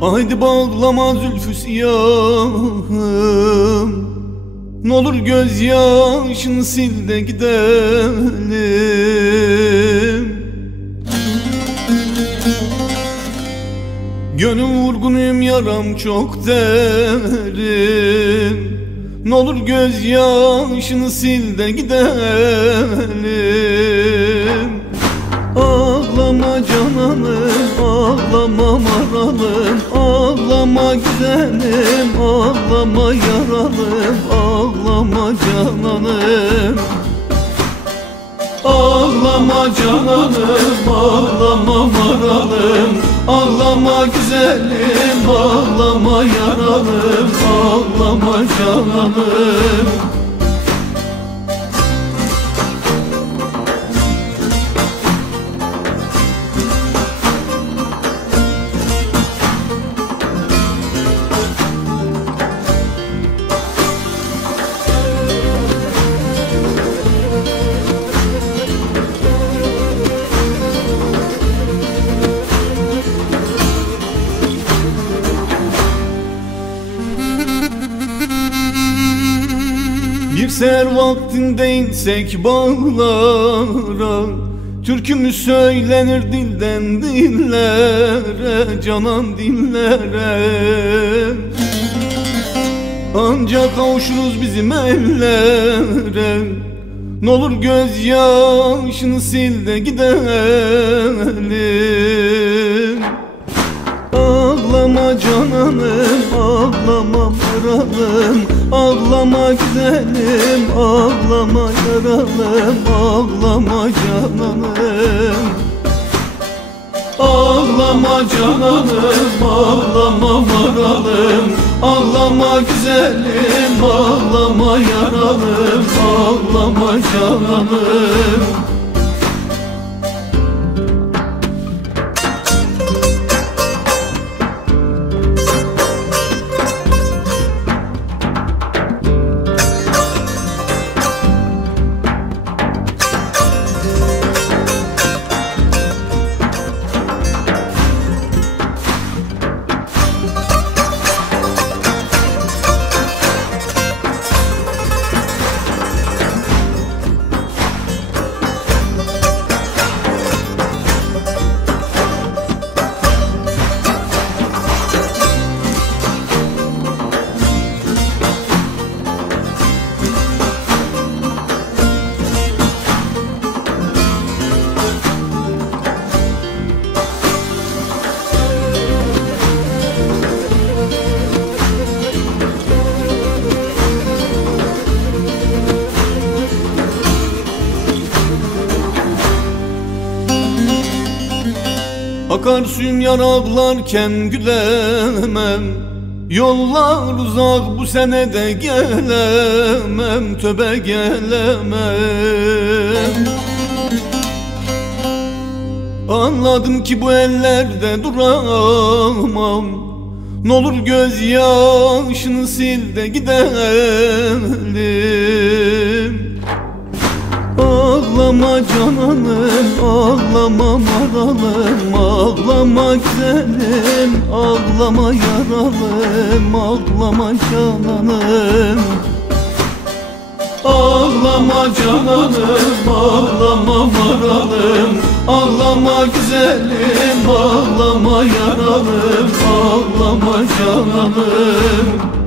Haydi bağlama zülfü siyahım. N'olur gözyaşını sil de gidelim. Gönül vurgunuyum yaram çok derin. N'olur gözyaşını sil de gidelim. Ağlama cananım, ağlama maralım Ağlama güzelim, ağlama yaralım Ağlama cananım. Ağlama cananım, ağlama maralım. Ağlama güzelim, ağlama yaralım Ağlama cananım Seher vaktinde insek bağlara Türkümüz söylenir dilden dillere Canan dillere. Ancak kavuşuruz bizim ellere N'olur gözyaşını sil de gidelim. Ağlama cananım, ağlama maralım Ağlama güzelim, ağlama yaralım Ağlama cananım. Ağlama cananım, ağlama maralım. Ağlama güzelim, ağlama yaralım Ağlama cananım Akar suyum yanaklarken gülemem. Yollar uzak bu sene de gelemem Töbe gelemem. Anladım ki bu ellerde duramam. N'olur gözyaşını sil de gidelim. Ağlama cananım, ağlama maralım Ağlama güzelim, ağlama yaralım Ağlama cananım. Ağlama cananım, ağlama maralım. Ağlama güzelim, ağlama yaralım Ağlama cananım